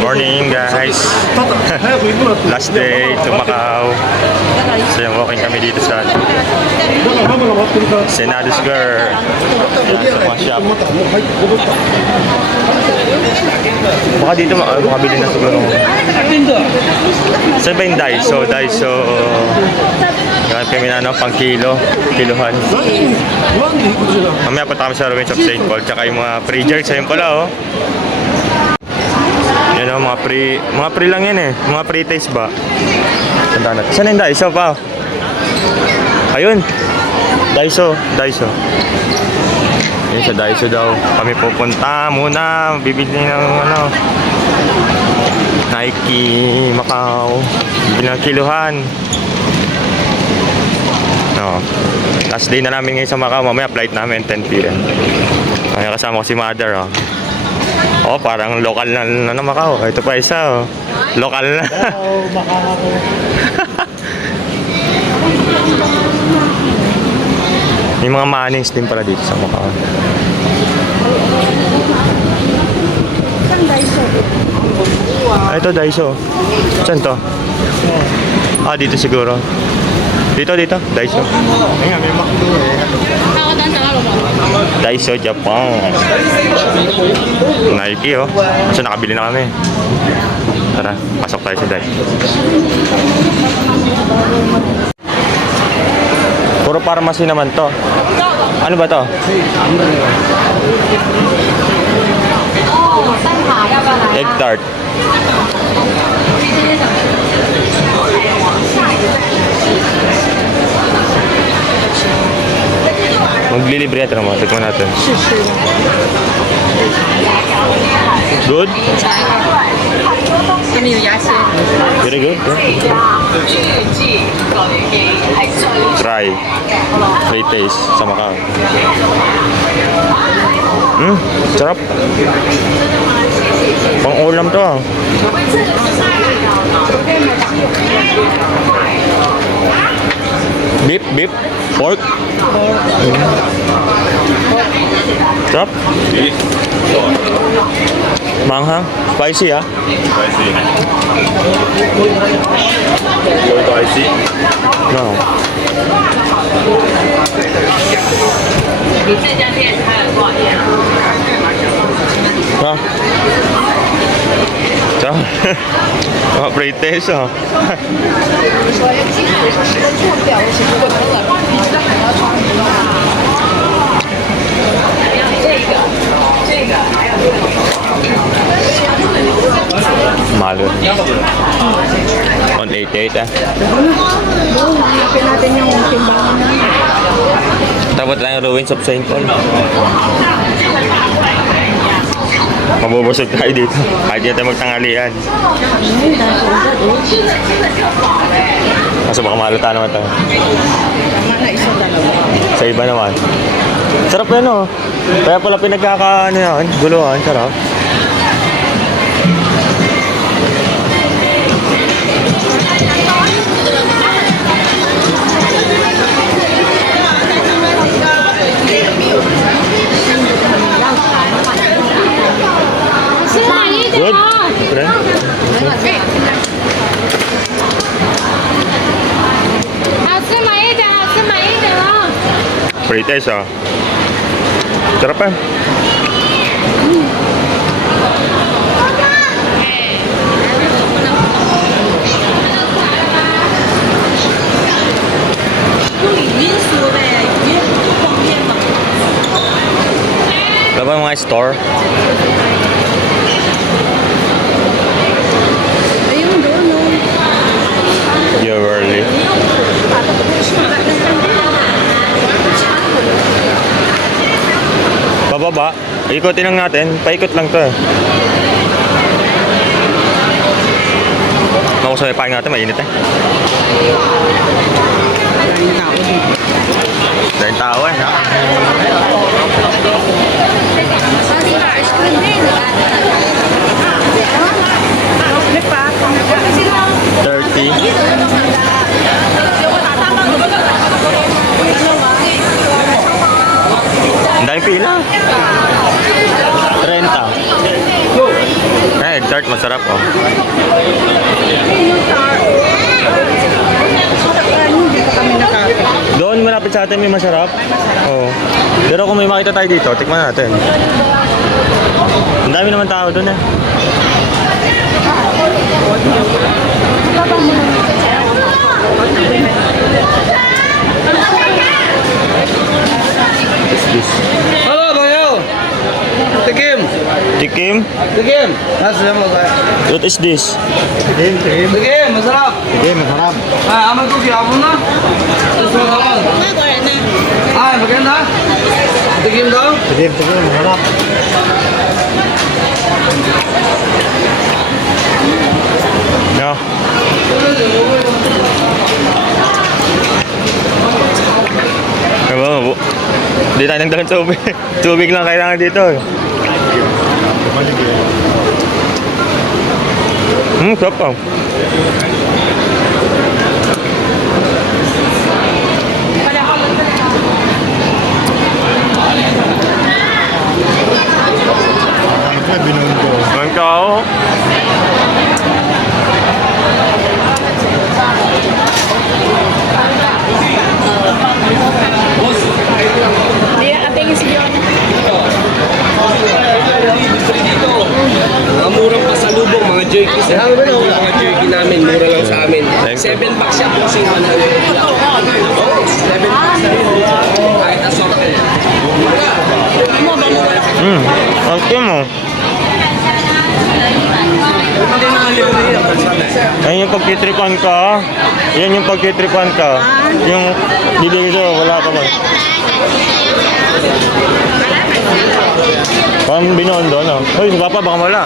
Morning guys. Last day to Macau. So yung walking kami dito sa Senado Square. Sa mga shop. Baka dito makabili na siguro. Saan ba yung Daiso? Ganyan kami na pang kilohan. Mamaya punta kami sa Ruins of St. Paul. Tsaka yung mga pre-jerks. Ayun pala oh. Yan o, mga pre lang yan eh. Mga pre-taste ba? Tandaan natin. Saan yung Daiso pa? Ayun. Daiso. Yan sa Daiso daw. Kami pupunta muna. Bibili ng Nike, Macau. Bibili ng kiluhan. No. Last day na namin ngayon sa Macau. Mamaya flight namin 10 p.m. Kaya kasama ko si Mother oh. Oh, parang local na Macau. Ito pa isa oh. Local na. May mga manings din pala dito sa Macau. Ah, ito Daiso. Saan to? Ah, dito siguro. Dito, Daiso. Ayun, may McDo eh. Daiso, Japan. Nike, oh. So, nakabili na kami. Tara, pasok tayo sa Daiso. Puro pharmacy naman to. Ano ba to? Egg tart. Maglilibre natin naman. Tikman natin. Good? Very good. Try. Free taste sa Macau. Sarap. Pang ulam to ah. Beef, pork. Sarap. Manghang, spicy ah. Spicy. No. Ah. Mga pre-taste oh. Malo. 188 ah. Hanapin natin yung timbangan na. Tapos lang yung Ruins of St. Paul. Mabubusog tayo dito. Kahit di tayo magtanghalian. Kaso baka maluta naman tayo. Sa iba naman. Sarap yan oh. Kaya pala guluhan. Sarap. Good? Good? Pretty taste ah. Sarap eh. Wala ba yung mga store? You're early. Pababa. Ikotin lang natin. Paikot lang to eh. Makusay pa natin. Mainit eh. Daming tao eh. Ang daming pila. 30. Eh, egg tart, masarap oh. Hindi pa kami nakakita. Doon malapit sa atin may masarap. Oo. Pero kung may makita tayo dito, tikman natin. Ang dami naman tao doon eh. What's this? Halo Bayo. Tikim. Tikim? Tikim. Nasa mo ba? What is this? Tikim, masarap. Tikim, masarap. Ah, amal ko kiyapon na. Gusto mo naman. Ah, maganda. Tikim daw. Tikim, masarap. No. Diba, hindi tayo nagdagan tubig. Tubig lang kailangan dito. Sarap ah. Ang tao. Hindi, ating si John. Mga murang pasalubong, mga jerkies. Mga jerky namin, mura lang sa amin. Thank you. 7 bucks siya po sing 100. Oo, 7 bucks na rin. Kahit assorted. Ang kim mo. Ayun yung pagtitripan ka. Yan yung pagtitripan ka. Yung dito, wala ka man. Parang binoon doon, oh. Hoy, si Papa, baka wala.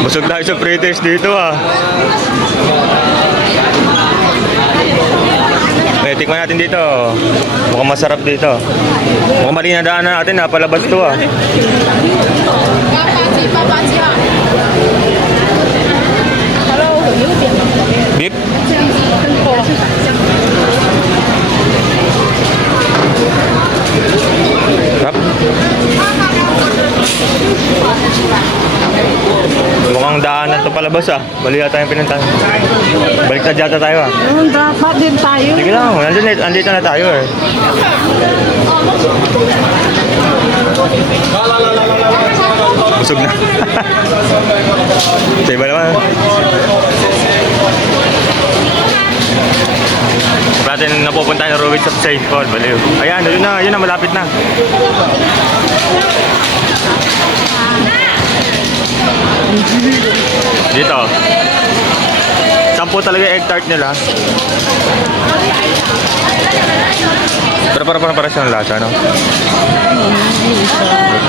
Busog tayo sa fritters dito, ah. Tikman natin dito. Mukhang masarap dito. Mukhang mali na daanan natin, napalabas to, ah. Beef? Sarap. Mukhang daanan to palabas, ah. Mali yata yung pinuntahan. Balik na data tayo, ah. Dapat din tayo. Sige lang, andito na tayo, eh. Busog na. Sa iba naman. Natin napupunta na Rubies of St. Paul. Baliw. Ayan, yun na, malapit na. Dito. 10 talaga yung egg tart nila. Pero para siyang lasa, no?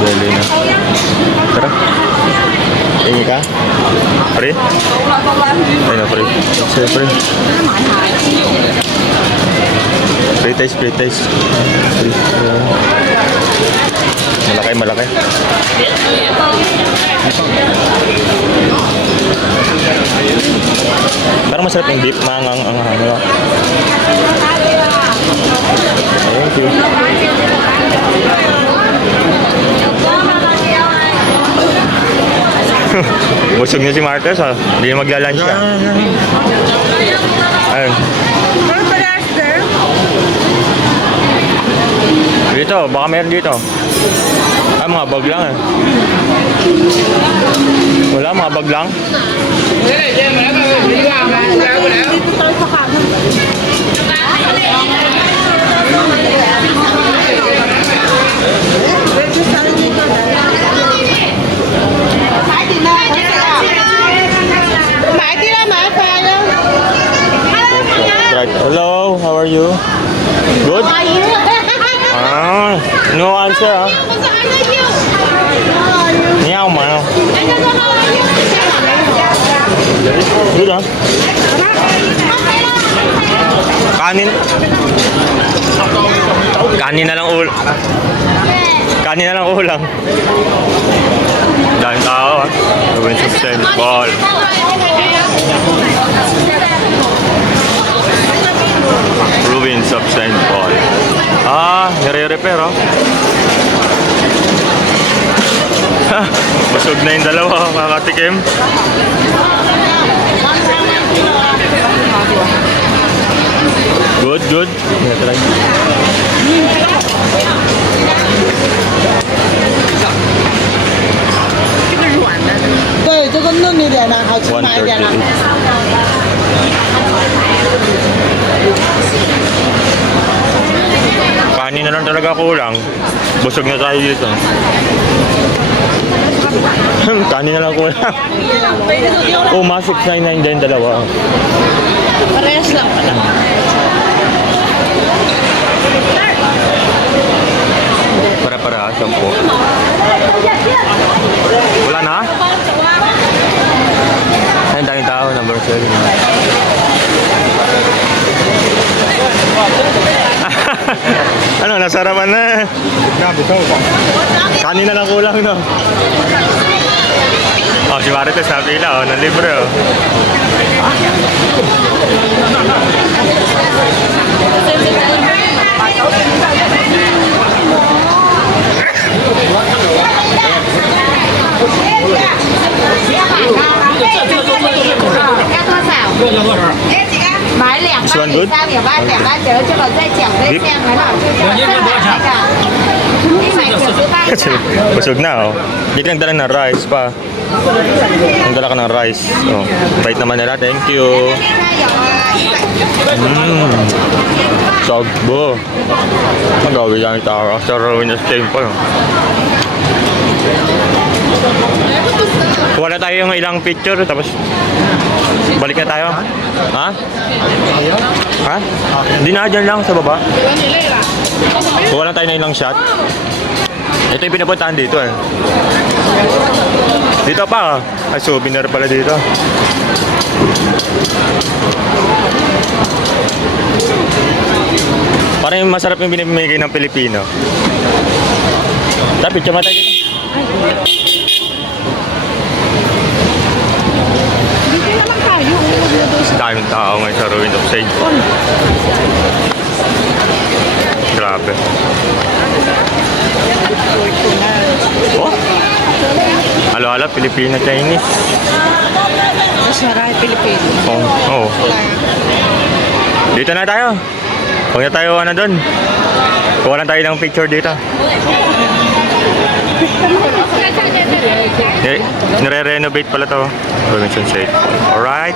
Dali na. Tara. Tingin ka? Pre? Ay na, pre. Sige, pre. Pre-taste. Pre. Malaki. Parang masarap yung beef, mangang ang ano. Thank you. Busog niya si Marcos, ha? Hindi na magla-lunch siya. Ayun. Dito, baka meron dito. Ay, mga bag lang, eh. Wala, mga bag lang. Dito tayo sa kanan. Right. Hello, how are you? Good? Ah, no answer, ah. Meow, meow. Good, ah. Kanin na lang ulang. Daming tao, ah. Rubies of St. Paul. pepper, oh. Ha, busog na yung dalawa, kakatikim. Good, good. Yeah, try. 对，这个嫩一点的，好吃买一点的。 Kanin na lang talaga kulang. Busog na tayo dito. Kanin na lang kulang. Oh, masip 99 din dalawa. Parehas lang pala. Para-para, 10. Wala na? Ay, daming tao, number 7. Ano, nasarapan na. Kanin na lang kulang, no? Oh, si Marites sa pila, oh, ng libre, oh.買兩 This one 包 good? 3秒8兩八折，這個再講再講很好吃的。198 Busog na, oh. Hindi ka nagdala ng rice pa. Nagdala ka ng rice. Oh, bait naman nila. Thank you. Sagbo. Ang gawin lang ito. After Rowing Stain pa. Wala tayo yung ilang picture. Tapos balik na tayo. Ha? Ha? Hindi na, dyan lang sa baba. Wala tayo na ilang shot. Ito yung pinapuntahan dito eh. Dito pa, ay souvenir pala dito. Parang yung masarap yung binibigay ng Pilipino. Tapos, picture mata dito. Dito naman tayo. Daming tao ngayon sa Ruin of Sage. Grabe. Oh? Halo-halo, Pilipino, Chinese. Mas marami Pilipino. Oh, oh. Dito na tayo. Huwag na tayo ano doon. Kuha lang tayo ng picture dito. Nire-renovate pala to. Robinson State. Alright.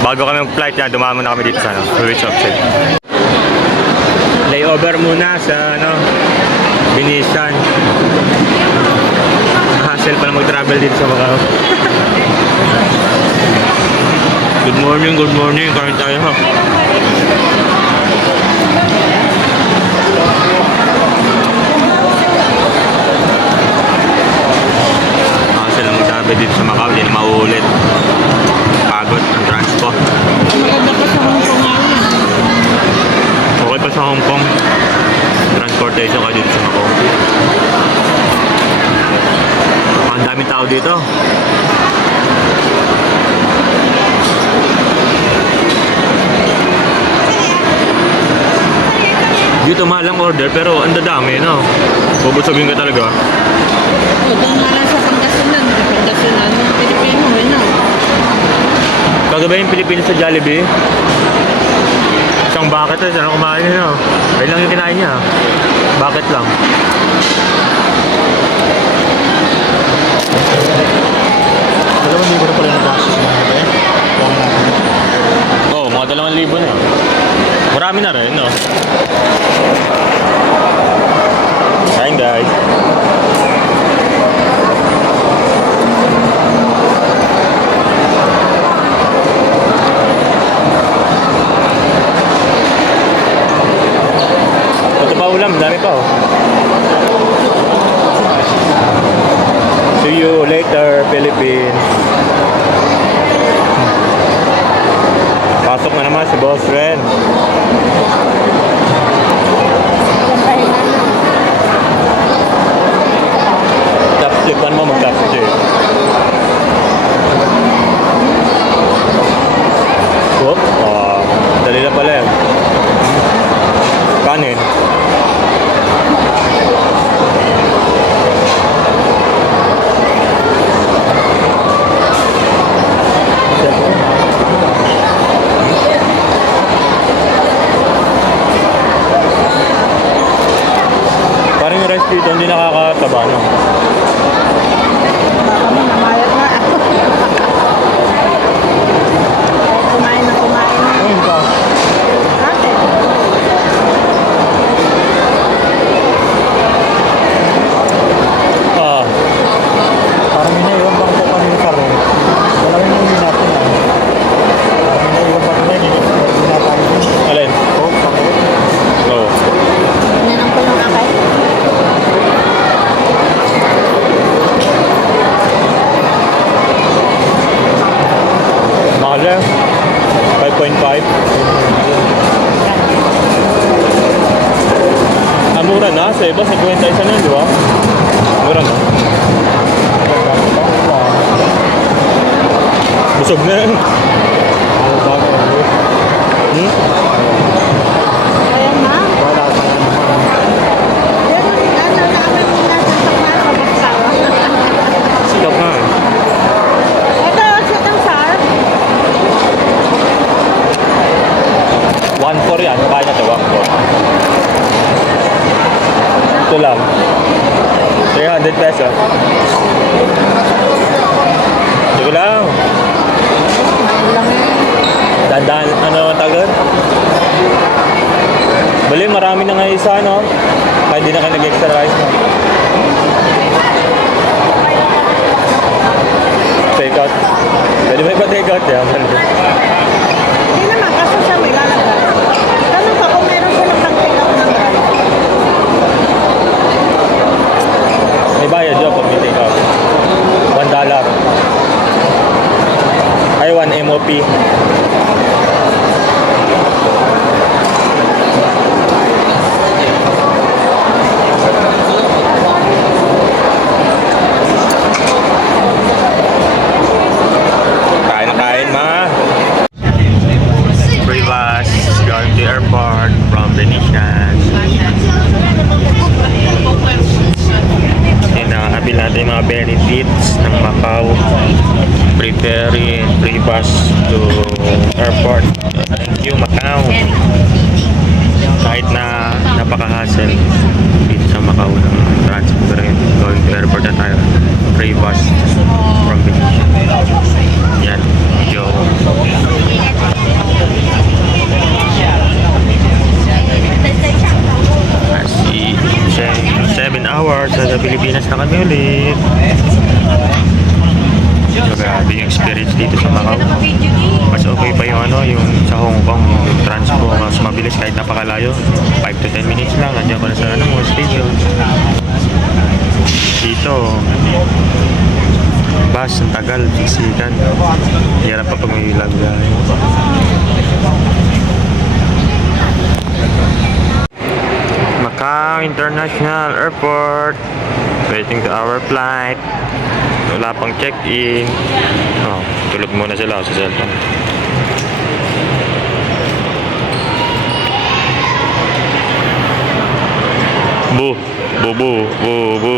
Bago kami mag-flight yan, dumamo na kami dito sa Robinson State. Layover muna sa Binisan. Hassle pa na mag-travel dito sa Macau. Good morning, good morning. Kain tayo ha. Hassle na mag-travel dito sa Macau. Hindi na mauulit. Pagod ang transport. Maganda pa sa Hong Kong ngayon. Okay pa sa Hong Kong. Transportation ka dito sa Macau. Ang daming tao dito. Dito mahal ang order pero ang dadami, no? Bubusogin ka talaga. Doon nga lang sa Pangasinan. Pangasinan, Pilipino, no? Kagabi yung Pilipinas sa Jollibee. Isang bucket eh, sana kumain niya, no? Ayun lang yung kinain niya. Bucket lang. Dalawang libo na pala ng basis na natin. Oo, mga 2,000 na. Marami na rin, no? Kain, guys. Ito pa ulam, dami pa, oh. See you later, Philippines. Pasok na naman si Boss Ren. Top flipan mo, mag-top flip. Whoop. Dali na pala yan. Kanin. dito, hindi nakakataba, no? Baka mo namayat na. Kumain na kumain na. Ayun ka. Ate. Ah, Parang may naiwan bang po kami sa room. Dalawin mo yun natin ah. Parang may naiwan pa kami. Hindi na tayo. alin? Oh, sakit. Oo. Nanang ko yung akay. Mahal eh. 5.5. Ah, mura na. Sa iba, 50 isa na, di ba? Mura na. Busog na. Hmm? Kaya na. Wala pa yan. Yan ang namin mo natin sa mga kabasawa. Sikap na eh. Ito, sitang sar. 1.4 yan. Kaya na ito, 1.4. Ito lang. 300 pesos. Sige lang. Dandan, ano tagal? Bali, marami na nga isa, no? Kaya hindi na kayo nag-extra rice, no? Take out. Pwede ba ipa-take out yan? Hindi naman, kaso siya may lalagay. Tanong pa kung meron silang pag-take-out ng rice. May bayad yun pag may take out. $1. Ay, 1 MOP. Kain na kain, ma. Free bus going to airport from Venetian. Inahabil natin yung mga benefits ng Macau. Free ferry and free bus to airport. Thank you, Macau. Kahit na napaka-hassle dito sa Macau ng transit, pero yun, going to airport na tayo. Free bus from Venetian. Yan. Yo. Kasi 7 hours sa Pilipinas na kami ulit. So, grabe yung experience dito sa Macau. Mas okay pa yung ano, yung sa Hong Kong, yung transpo, mas mabilis kahit napakalayo. 5 to 10 minutes lang, nandiyan ko na sa ano, station. Dito, bus, ang tagal, siksikan. Hirap pa pag may ilag. Macau International Airport. Waiting to our flight. Wala pang check-in. Oh, tulog muna sila sa cellphone. Bu, bu, bu, bu, bu.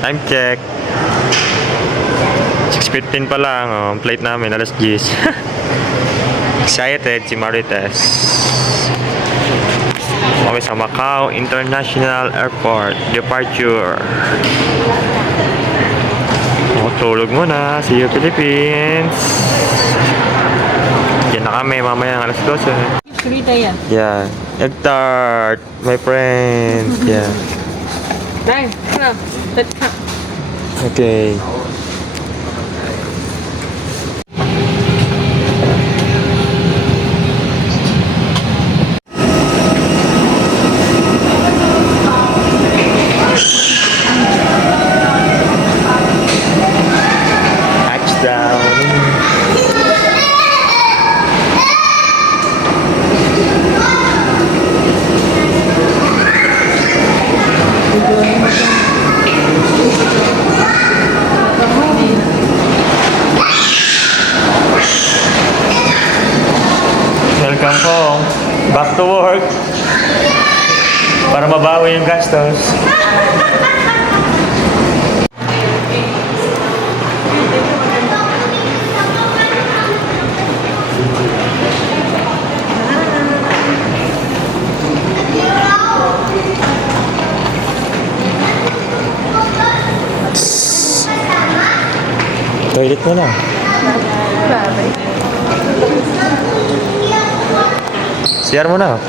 Time check. 6:15 pa lang. Oh, ang flight namin, alas 10. Excited si Marites. Kami sa Macau International Airport. Departure. O, tulog muna. See you, Philippines. Yan na kami. Mamaya alas 12. Surita yan. Yeah. Egg tart. My friend. Yeah. Dahil, ano? Tata. Okay. Welcome po. Back to work. Para mabawi yung gastos. Toilet mo na. CR mo na.